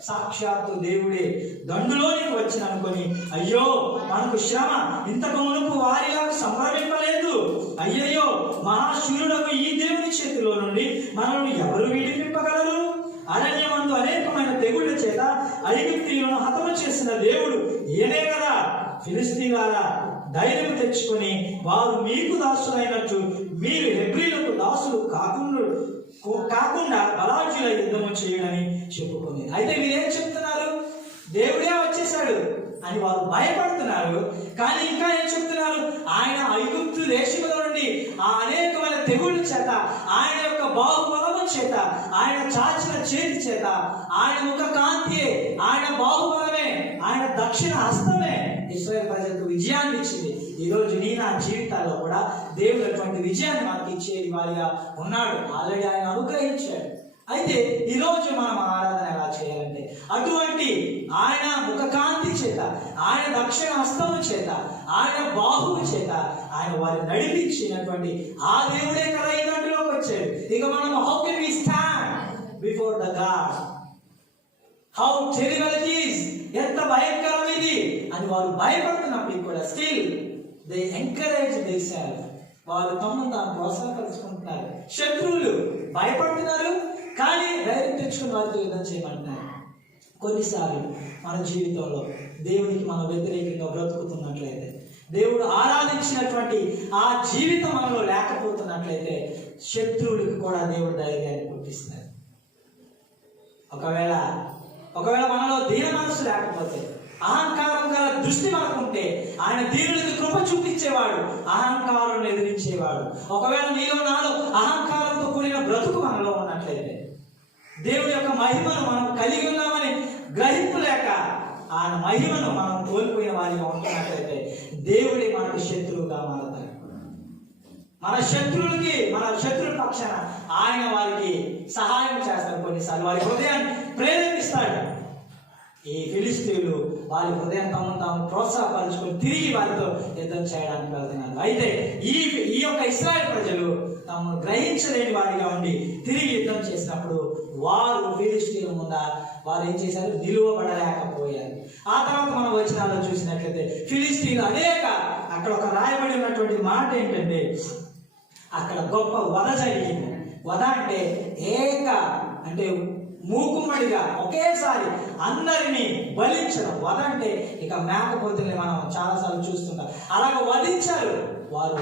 సాక్షాత్తు దేవుడే దండులోనికి వచ్చిననుకొని, అయ్యో మనకు శ్రమ ఇంతకు మునుపు వారిలా సంభ్రమింపలేదు, అయ్యయ్యో మహాశూరుడకు ఈ దేవుని చేతిలో నుండి మనల్ని ఎవరు విడిపింపగలరు? అరణ్యమందు అనేకమైన తెగుళ్ళ చేత ఐగుప్తీయులను హతము చేసిన దేవుడు ఈయనే కదా. ఫిలిష్తీయులారా ధైర్యం తెచ్చుకొని వారు మీకు దాసులైనట్టు మీరు హెబ్రీలకు దాసులు కాకుండా బలాఢ్యుల యుద్ధము చేయడని చెప్పుకుంది. అయితే మీరేం చెప్తున్నారు? దేవుడే వచ్చేసాడు అని వారు భయపడుతున్నారు. కానీ ఇంకా ఏం చెప్తున్నారు? ఆయన ఐగుప్తు దేశంలో నుండి ఆ అనేకమైన తెగుళ్ళ చేత, ఆయన యొక్క బాహుబలము చేత, ఆయన చాచిన చేతి చేత, ఆయన ముఖ కాంతియే, ఆయన బాహుబలమే, ఆయన దక్షిణ హస్తమే ఇశ్రాయేలు ప్రజలకు విజయాన్ని ఇచ్చింది. ఈరోజు నా జీవితాల్లో కూడా దేవుడు అటువంటి విజయాన్ని మనకి ఇచ్చేది వారిగా ఉన్నాడు. ఆల్రెడీ ఆయన అనుగ్రహించాడు. అయితే ఈరోజు మనం ఆరాధన ఎలా చేయాలంటే, అటువంటి ఆయన ముఖ కాంతి చేత, ఆయన దక్షిణ హస్తము చేత, ఆయన బాహువు చేత ఆయన వారిని నడిపించినటువంటి ఆ దేవుడే కదా ఈ దాంట్లోకి వచ్చాడు. ఇక మనం how can we stand before the God, how terrible it is, ఎంత భయంకరం ఇది అని వారు భయపడుతున్నప్పుడు కూడా స్టిల్ దే ఎంకరేజ్ దేశాలు, వారు తమను తాను ప్రోత్సాహపరుచుకుంటున్నారు. శత్రువులు భయపడుతున్నారు కానీ ధైర్యం తెచ్చుకుని వారితో యుద్ధం చేయమంటున్నారు. కొన్నిసార్లు మన జీవితంలో దేవునికి మనం వ్యతిరేకంగా బ్రతుకుతున్నట్లయితే, దేవుడు ఆరాధించినటువంటి ఆ జీవితం మనలో లేకపోతున్నట్లయితే శత్రువులకు కూడా దేవుడు ధైర్యాన్ని పుట్టిస్తారు. ఒకవేళ మనలో దీన మనసు లేకపోతే, అహంకారం గల దృష్టి మనకుంటే ఆయన దీనులకు కృప చూపించేవాడు, అహంకారం ఎదిరించేవాడు. ఒకవేళ నీలో నాలో అహంకారంతో కూడిన బ్రతుకు మనలో ఉన్నట్లయితే, దేవుడి యొక్క మహిమను మనం కలిగి ఉన్నామని గ్రహింపు లేక ఆయన మహిమను మనం కోల్పోయిన వారిగా ఉంటున్నట్లయితే దేవుడే మనకు శత్రువుగా మారతాడు. మన శత్రువుల పక్షాన ఆయన వారికి సహాయం చేస్తాడు. కొన్నిసార్లు వారి హృదయాన్ని ప్రేరేపిస్తాడు. ఈ ఫిలిష్తీయులు వారి హృదయం తాము ప్రోత్సాహపరుచుకొని తిరిగి వారితో యుద్ధం చేయడానికి వెళ్తున్నారు. అయితే ఈ యొక్క ఇశ్రాయేలు ప్రజలు తమను గ్రహించలేని వారిగా ఉండి తిరిగి యుద్ధం చేసినప్పుడు వారు ఫిలిష్తీయుల ముందు వారు ఏం చేశారు? నిలువబడలేకపోయారు. ఆ తర్వాత మనం వచనాల్లో చూసినట్లయితే ఫిలిష్తీయులు అక్కడ ఒక రాయబడి ఉన్నటువంటి మాట ఏంటంటే, అక్కడ గొప్ప వధ జరిగింది. వధ అంటే అంటే మూకుమ్మడిగా ఒకేసారి అందరినీ వధించడం. వధ అంటే ఇక మేకపోతుల్ని మనం చాలాసార్లు చూస్తుంటాం. అలాగ వధించారు. వారు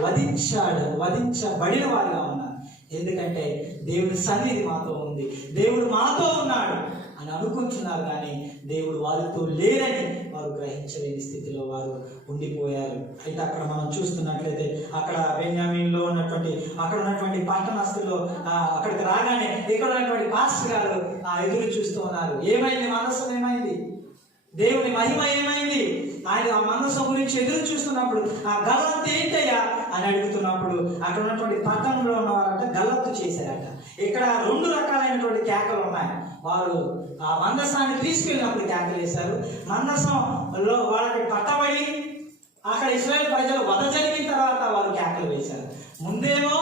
వధించబడిన వారిగా ఉన్నారు. ఎందుకంటే దేవుడి సన్నిధి మాతో ఉంది, దేవుడు మాతో ఉన్నాడు అని అనుకుంటున్నారు, కానీ దేవుడు వారితో లేరని వారు గ్రహించలేని స్థితిలో వారు ఉండిపోయారు. అయితే అక్కడ మనం చూస్తున్నట్లయితే అక్కడ బెన్యామీన్లో అక్కడ ఉన్నటువంటి పట్టణస్తులు అక్కడికి రాగానే ఇక్కడ ఉన్నటువంటి పాస్టర్ గారు ఎదురు చూస్తూ ఉన్నారు. ఏమైంది? మనస్సు ఏమైంది? దేవుని మహిమ ఏమైంది? ఆయన ఆ మనస్సు గురించి ఎదురు చూస్తున్నప్పుడు ఆ గల్లత్తు ఏంటయ్యా అని అడుగుతున్నప్పుడు అక్కడ ఉన్నటువంటి పట్టణంలో ఉన్నవారంట గల్లత్తు చేశారట. ఇక్కడ 2 రకాలైనటువంటి కేకలు ఉన్నాయి. వారు ఆ మందసాన్ని తీసుకెళ్ళినప్పుడు కేకలు వేశారు. మందసంలో వాళ్ళకి పట్టబడి అక్కడ ఇశ్రాయేలు ప్రజలు వధ జరిగిన తర్వాత వారు కేకలు వేశారు. ముందేమో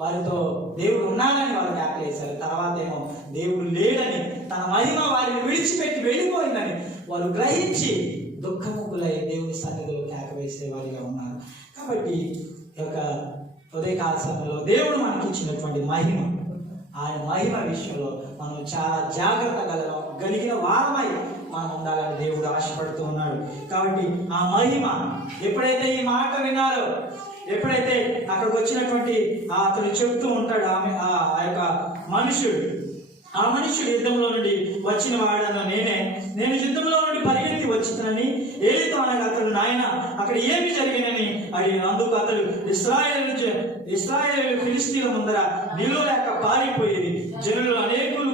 వారితో దేవుడు ఉన్నాడని వారు కేకలు వేశారు. తర్వాత ఏమో దేవుడు లేడని, తన మహిమ వారిని విడిచిపెట్టి వెళ్ళిపోయిందని వారు గ్రహించి దుఃఖముకులై దేవుని సన్నిధిలో కేక వేసే వారిగా ఉన్నారు. కాబట్టి ఈ యొక్క ఉదయకాల సమయంలో దేవుడు మనకి ఇచ్చినటువంటి మహిమ, ఆయన మహిమ విషయంలో మనం చాలా జాగ్రత్త కలిగిన వారమై మనం ఉండాలని దేవుడు ఆశపడుతూ ఉన్నాడు. కాబట్టి ఆ మహిమ ఎప్పుడైతే ఈ మాట విన్నారో, ఎప్పుడైతే అక్కడికి వచ్చినటువంటి అతను చెప్తూ ఉంటాడు ఆ యొక్క మనుషుడు యుద్ధంలో నుండి వచ్చిన వాడను నేను యుద్ధంలో నుండి పరిగెత్తి వచ్చిందని ఏలితో అనగా అతడు నాయన అక్కడ ఏమి జరిగినని అడిగిన. అందుకు అతడు ఇశ్రాయేలు ఫిలిష్తీయుల ముందర నిలువలేక పారిపోయేది. జనులు అనేకులు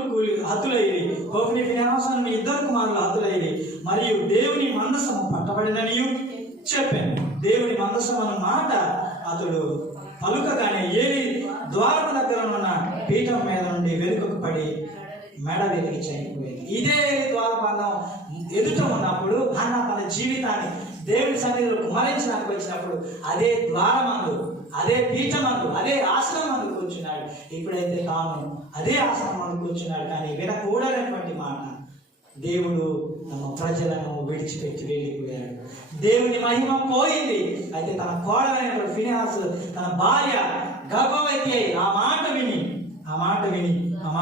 హతులయ్యేది. హోఫ్ని ఫినెహాసు 2 కుమారులు హతులయ్యేది. మరియు దేవుని మందసము పట్టబడిననియు చెప్పాను. దేవుని మందసం అన్న మాట అతడు పలుకగానే ఏలి ద్వారం దగ్గర ఉన్న పీఠం మీద నుండి వెనుకకు పడి మెడ వెలిగి చనిపోయింది. ఇదే ద్వారబంధం ఎదుట ఉన్నప్పుడు అన్న తన జీవితాన్ని దేవుని సన్నిధిలో కుమరించడానికి వచ్చినప్పుడు అదే ద్వారమందు, అదే పీఠమందు, అదే ఆశ్రమందు కూర్చున్నాడు. ఇప్పుడైతే తాను అదే ఆశ్రమందు కూర్చున్నాడు. కానీ వినకూడనటువంటి మాట, దేవుడు తమ ప్రజలను విడిచిపెట్టి వెళ్ళిపోయాడు. దేవుని మహిమ పోయింది. అయితే తన కోడలైనటువంటి ఫినెహాసు తన భార్య గర్భవతి అయి ఆ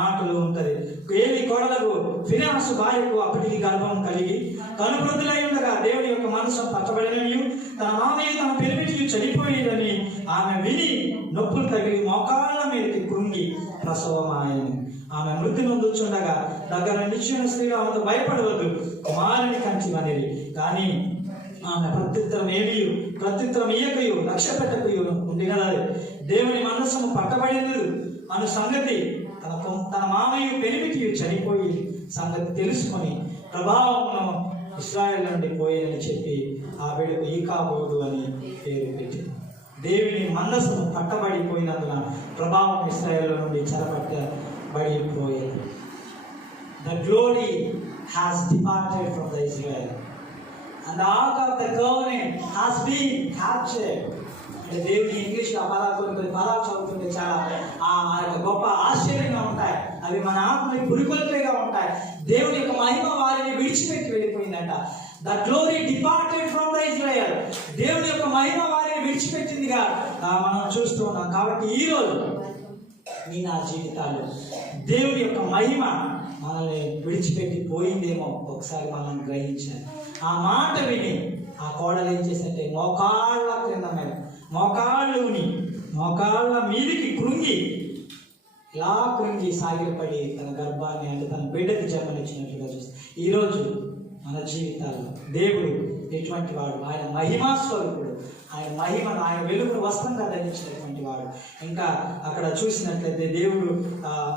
మాటలు ఉంటది. ఏలి కోడలకు ఫినెహాసు భార్యకు అప్పటికి గర్భం కలిగి కనుప్రొద్దులై ఉండగా దేవుని యొక్క మనసు పట్టబడినని, తన మామయ్య తన పెనిమిటి చనిపోయిందని ఆమె విని నొప్పులు తగిలి మోకాళ్ళ మీదకి కృంగి ప్రసవమాయను. ఆమె మృతి నొందుచుండగా దగ్గర నిశ్చయ స్త్రీలు ఆమెతో భయపడవద్దు, కుమారుని కంచివనిది. కానీ ఆమె ప్రత్యుత్తరం ఇయ్యకయు లక్ష్య పెట్టకయు ఉండినది. దేవుని మనస్సును పట్టబడింది అను సంగతి తన మామయ్య పెనిమిటి చనిపోయి సంగతి తెలుసుకొని ప్రభావమును ఇశ్రాయేలు నుండి పోయేదని చెప్పి ఆ బిడ్డకు ఈకాబోదు అని పేరు పెట్టింది. దేవుని మనస్సును పట్టబడిపోయినందున ప్రభావం ఇశ్రాయేలు నుండి చెరపట్టబడిపోయేది. The glory has departed from the Israel and the ark of the covenant has been captured. అంటే దేవుని ఇంగ్లీష్లో కొన్ని పదాలు చదువుతుంటే చాలా ఆ యొక్క గొప్ప ఆశ్చర్యంగా ఉంటాయి. అవి మన ఆత్మని పురికొల్పేగా ఉంటాయి. దేవుని యొక్క మహిమ వారిని విడిచిపెట్టి వెళ్ళిపోయిందంట. The glory departed from the Israel. దేవుని యొక్క మహిమ వారిని విడిచిపెట్టిందిగా మనం చూస్తూ ఉన్నాం. కాబట్టి ఈరోజు నా జీవితాలు దేవుని యొక్క మహిమ మనల్ని విడిచిపెట్టి పోయిందేమో ఒకసారి మనం గ్రహించాలి. ఆ మాట విని ఆ కోడలు ఏం చేసిందంటే మోకాళ్ళ క్రింద మీద మోకాళ్ళ మీదికి కృంగి సాగిలపడి తన గర్భాన్ని, అంటే తన బిడ్డకి జన్మనిచ్చినట్లుగా చూస్తాం. ఈరోజు మన జీవితాల్లో దేవుడు ఎటువంటి వాడు? ఆయన మహిమా స్వరూపుడు. ఆయన మహిమను, ఆయన వెలుగును వస్త్రంగా ధరించినటువంటి వాడు. ఇంకా అక్కడ చూసినట్లయితే దేవుడు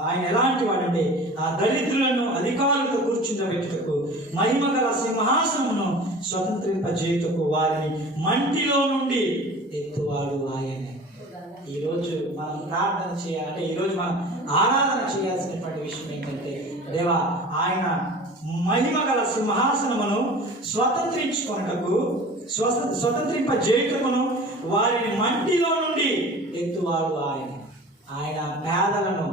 ఆయన ఎలాంటి వాడంటే ఆ దరిద్రులను అధికారులతో కూర్చుండబెట్టుటకు, మహిమ గల సింహాసనమును స్వతంత్రింపజేయుటకు వారిని మంటిలో నుండి ఎత్తువాడు ఆయనే. ఈరోజు మనం ప్రార్థన చేయాలంటే, ఈరోజు మనం ఆరాధన చేయాల్సినటువంటి విషయం ఏంటంటే, దేవా ఆయన మహిమ గల సింహాసనమును స్వతంత్రింపజేయుటకును వారిని మంటిలో నుండి ఎత్తువాడు ఆయన పేదలను,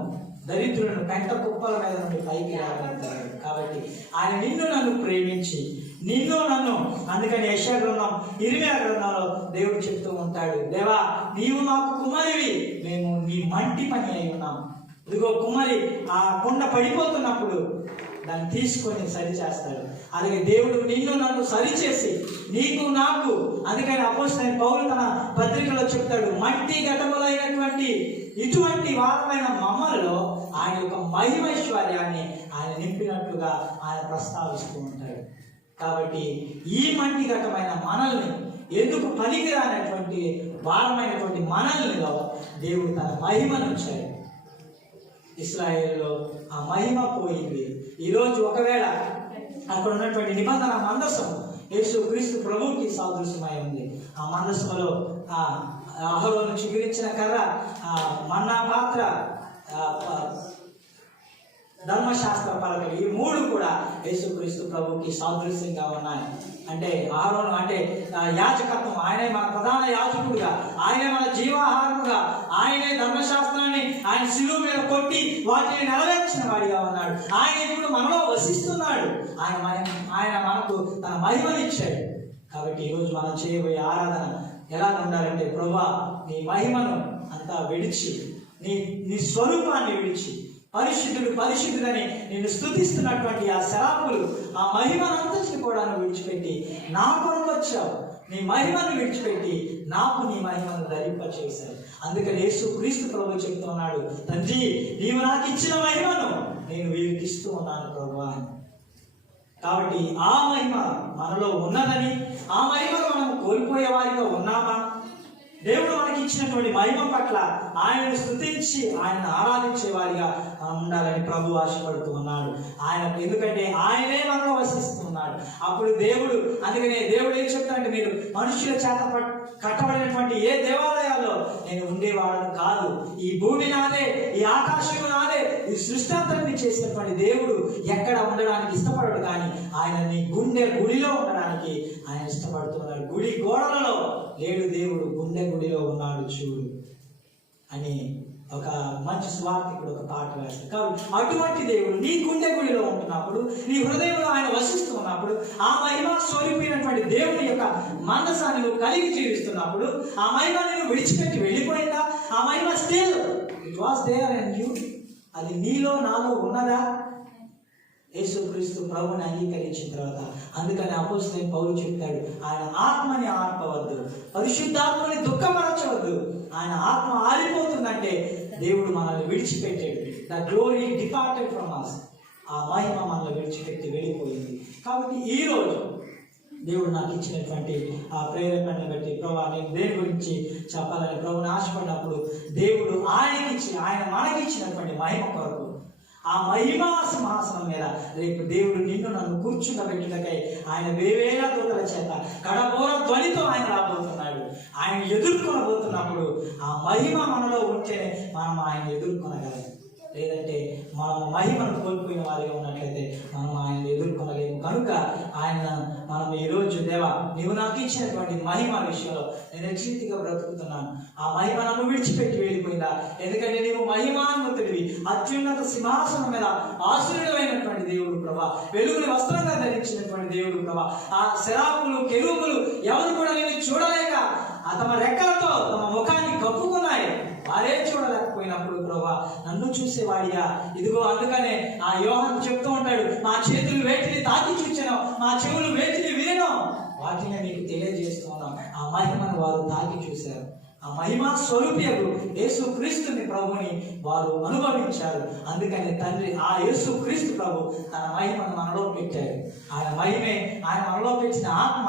దరిద్రులను పెంట కుప్పల మీద నుండి పైకి రాగలుగుతాడు. కాబట్టి ఆయన నిన్ను నన్ను ప్రేమించి నిన్ను నన్ను, అందుకని యెషయా గ్రంథం 20 గ్రంథంలో దేవుడు చెప్తూ ఉంటాడు, దేవా నీవు మాకు కుమారివి, మేము నీ మంటి పని అయి ఉన్నాం. ఇదిగో కుమారి ఆ కొండ పడిపోతున్నప్పుడు దాన్ని తీసుకొని సరి చేస్తాడు. అలాగే దేవుడు నిన్ను నన్ను సరిచేసి నీకు నాకు, అందుకని అపోస్తలుడైన పౌలు తన పత్రికలో చెప్తాడు, మట్టి ఘటములైనటువంటి ఇటువంటి వారమైన మమ్మల్లో ఆయన యొక్క మహిమైశ్వర్యాన్ని ఆయన నింపినట్లుగా ఆయన ప్రస్తావిస్తూ ఉంటాడు. కాబట్టి ఈ మట్టి ఘటమైన మనల్ని, ఎందుకు పనికిరానటువంటి వారమైనటువంటి మనల్నిలో దేవుడు తన మహిమను ఉంచాడు. ఇశ్రాయేలులో ఆ మహిమ పోయింది. ఈరోజు ఒకవేళ అక్కడ ఉన్నటువంటి నిబంధన మందసం యేసు క్రీస్తు ప్రభువుకి సాదృశ్యమై ఉంది. ఆ మందసములో ఆ అహరోను చిగురించిన కర్ర, ఆ మన్నా పాత్ర, ధర్మశాస్త్ర పలకలు, ఈ మూడు కూడా యేసుక్రీస్తు ప్రభువుకి సాదృశ్యంగా ఉన్నాయి. అంటే అహరోను అంటే యాజకత్వం, ఆయనే మన ప్రధాన యాజకుడుగా, ఆయనే మన జీవాహారముగా, ఆయనే ధర్మశాస్త్రాన్ని ఆయన శిలువ మీద కొట్టి వాటిని నెరవేర్చిన వాడిగా ఉన్నాడు. ఆయన ఇప్పుడు మనలో వసిస్తున్నాడు. ఆయన మనకు తన మహిమనిచ్చాడు. కాబట్టి ఈరోజు మనం చేయబోయే ఆరాధన ఎలా ఉండాలంటే, ప్రభువా నీ మహిమను అంతా విడిచి, నీ స్వరూపాన్ని విడిచి, పరిశుద్ధుడు పరిశుద్ధుడని నిన్ను స్తుతిస్తున్నటువంటి ఆ శరాపులు, ఆ మహిమనంతటిని కూడా విడిచిపెట్టి నా కొరకు వచ్చావు. నీ మహిమను విడిచిపెట్టి నాకు నీ మహిమను ధరింపచేశావు. అందుకని యేసు క్రీస్తు ప్రభు చెప్తున్నాడు, తండ్రి నీవు నాకు ఇచ్చిన మహిమను నేను వీరికి ఇస్తూ ఉన్నాను ప్రభువా. కాబట్టి ఆ మహిమ మనలో ఉన్నదని, ఆ మహిమను మనం కోల్పోయే వారిగా ఉన్నామా? దేవుడు మనకి ఇచ్చినటువంటి మహిమ పట్ల ఆయనను స్తుతించి ఆయనను ఆరాధించే వారిగా ఉండాలని ప్రభు ఆశపడుతూ ఉన్నాడు. ఎందుకంటే ఆయనే మనలో వసిస్తున్నాడు. అప్పుడు దేవుడు, అందుకనే దేవుడు ఏం చెప్తాడంటే, మీరు మనుషుల చేత కట్టబడినటువంటి ఏ దేవాలయాల్లో నేను ఉండేవాడను కాదు. ఈ భూమి నాదే, ఈ ఆకాశం నాదే, ఈ సృష్టి అంతటిని చేసినటువంటి దేవుడు ఎక్కడ ఉండడానికి ఇష్టపడడు, కానీ ఆయన నీ గుడిలో ఉండడానికి ఆయన ఇష్టపడుతున్నాడు. గుడి గోడలలో లేడు దేవుడు, గుడిలో ఉన్నాడు చూడు అని ఒక మంచి స్వార్థికుడు ఒక పాట వేస్తాడు. కాబట్టి అటువంటి దేవుడు నీ గుడిలో ఉంటున్నప్పుడు, నీ హృదయంలో ఆయన వసిస్తూ ఉన్నప్పుడు, ఆ మహిమ స్వరూపమైనటువంటి దేవుని యొక్క మనసాన్ని నువ్వు కలిగి జీవిస్తున్నప్పుడు, ఆ మహిమ నువ్వు విడిచిపెట్టి వెళ్ళిపోయిందా? ఆ మహిమ still it was there and you, అది నీలో నాలో ఉన్నదా? యేసుక్రీస్తు ప్రభుని అంగీకరించిన తర్వాత, అందుకని అపోస్తలుడైన పౌలు చెప్తాడు, ఆయన ఆత్మని ఆర్పవద్దు, పరిశుద్ధాత్మని దుఃఖపరచవద్దు. ఆయన ఆత్మ ఆరిపోతుందంటే దేవుడు మనల్ని విడిచిపెట్టాడు. The glory departed from us. ఆ మహిమ మనల్ని విడిచిపెట్టి వెళ్ళిపోయింది. కాబట్టి ఈరోజు దేవుడు నాకు ఇచ్చినటువంటి ఆ ప్రేరేపణను బట్టి, ప్రభా నేను దేని గురించి చెప్పాలని ప్రభుని ఆశపడినప్పుడు, దేవుడు ఆయన మనకిచ్చినటువంటి మహిమ కొరకు, ఆ మహిమా సింహాసనం మీద రేపు దేవుడు నిన్ను నన్ను కూర్చుండబెట్టుటకై ఆయన వేవేల దూతల చేత కడబోర ధ్వనితో ఆయన రాబోతున్నాడు. ఆయన ఎదుర్కొనబోతున్నప్పుడు ఆ మహిమ మనలో ఉంటేనే మనం ఆయన ఎదుర్కొనగలం. లేదంటే మనం మహిమను కోల్పోయిన వారిగా ఉన్నట్లయితే మనం ఆయన ఎదుర్కొనలేము. కనుక మనం ఈరోజు, దేవా నీవు నాకు ఇచ్చినటువంటి మహిమ విషయంలో నేను నిర్జీతిగా బ్రతుకుతున్నాను. ఆ మహిమ నన్ను విడిచిపెట్టి వెళ్ళిపోయిందా? ఎందుకంటే నీవు మహిమాన్వితుడివి, అత్యున్నత సింహాసనం మీద ఆశీర్వైనటువంటి దేవుడు ప్రభా, వెలుగుని వస్త్రంగా ధరించినటువంటి దేవుడు ప్రభా. ఆ శరాపులు కెరూబులు ఎవరు కూడా నేను చూడలేక తమ రెక్కలతో తమ ముఖాన్ని కప్పుకున్నాయి. వారే చూడలేకపోయినప్పుడు ప్రభా నన్ను చూసేవాడిగా, ఇదిగో అందుకనే ఆ యోహాను చెప్తూ ఉంటాడు, మా చేతులు వేటిని తాకి చూచాను, మా చెవులు వేటిని వినను, వాటిని మీకు తెలియజేస్తూ ఉన్నాం. ఆ మహిమను వారు తాకి చూశారు. ఆ మహిమా స్వరూపియకు యేసు క్రీస్తుని ప్రభుని వారు అనుభవించారు. అందుకని తండ్రి ఆ యేసు క్రీస్తు ప్రభు తన మహిమను మనలో పెట్టాడు. ఆయన మహిమే, ఆయన మనలో పెట్టిన ఆత్మ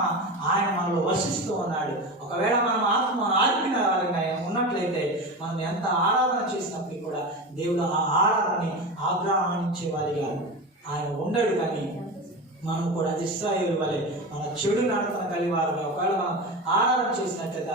ఆయన మనలో వసిస్తూ ఉన్నాడు. ఒకవేళ మనం ఆత్మ ఆర్పిన వారిగా ఉన్నట్లయితే మనం ఎంత ఆరాధన చేసినప్పటికీ కూడా దేవుడు ఆ ఆరాధనని ఆగ్రహించే వారిగా ఆయన ఉండడు. కానీ మనం కూడా ఇశ్రాయేలు వలె మన చెడు నడతన కలిగి వారిని ఒకవేళ మనం ఆరాధన చేసినట్లయితే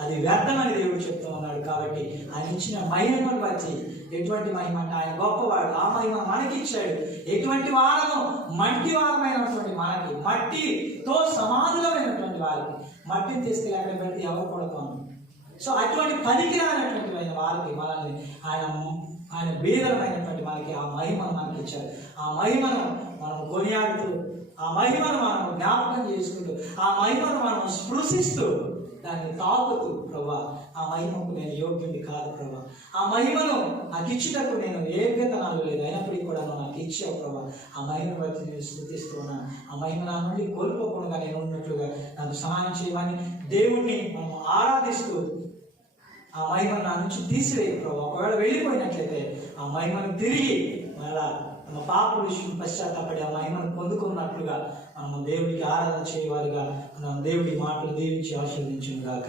అది వ్యర్థమని దేవుడు చెప్తూ ఉన్నాడు. కాబట్టి ఆయన ఇచ్చిన మహిమను బట్టి, ఎటువంటి మహిమ అంటే ఆయన గొప్పవాడు, ఆ మహిమ మనకి ఇచ్చాడు. ఎటువంటి వారము, మట్టి వారమైనటువంటి మనకి, మట్టితో సమానులమైనటువంటి వారికి, మట్టిని తీసుకెళ్ళి అక్కడ పెడితే ఎవరు పడుతాము. సో అటువంటి పనికిరానటువంటి వారికి మనల్ని ఆయన బీదలమైనటువంటి మనకి ఆ మహిమను మనకి ఇచ్చారు. ఆ మహిమను మనం కొనియాడుతూ, ఆ మహిమను మనం జ్ఞాపకం చేసుకుంటూ, ఆ మహిమను మనం స్పృశిస్తూ, దాన్ని తాకుతూ, ప్రభా ఆ మహిమకు నేను యోగ్యుడి కాదు ప్రభా, ఆ మహిమను నాకు ఇచ్చుటకు నేను యోగ్యతనాలు లేదు, అయినప్పటికీ కూడా నాకు ఇచ్చావు ప్రభా. ఆ మహిమను బట్టి నేను స్థుతిస్తూ ఉన్నాను. ఆ మహిమ నా నుండి కోల్పోకుండా నేను ఉన్నట్లుగా నాకు సహాయం చేయమని దేవుణ్ణి మనం ఆరాధిస్తూ ఆ మహిమను నా నుంచి తీసివేయి ప్రభా. ఒకవేళ వెళ్ళిపోయినట్లయితే ఆ మహిమను తిరిగి మళ్ళా మన పాప విషయం పశ్చాత్తపడి ఆ మహిమను పొందుకున్నట్లుగా మనం దేవుడికి ఆరాధన చేయవారిగా మనం దేవుడి మాటలు దీవించి ఆశీర్వదించును గాక.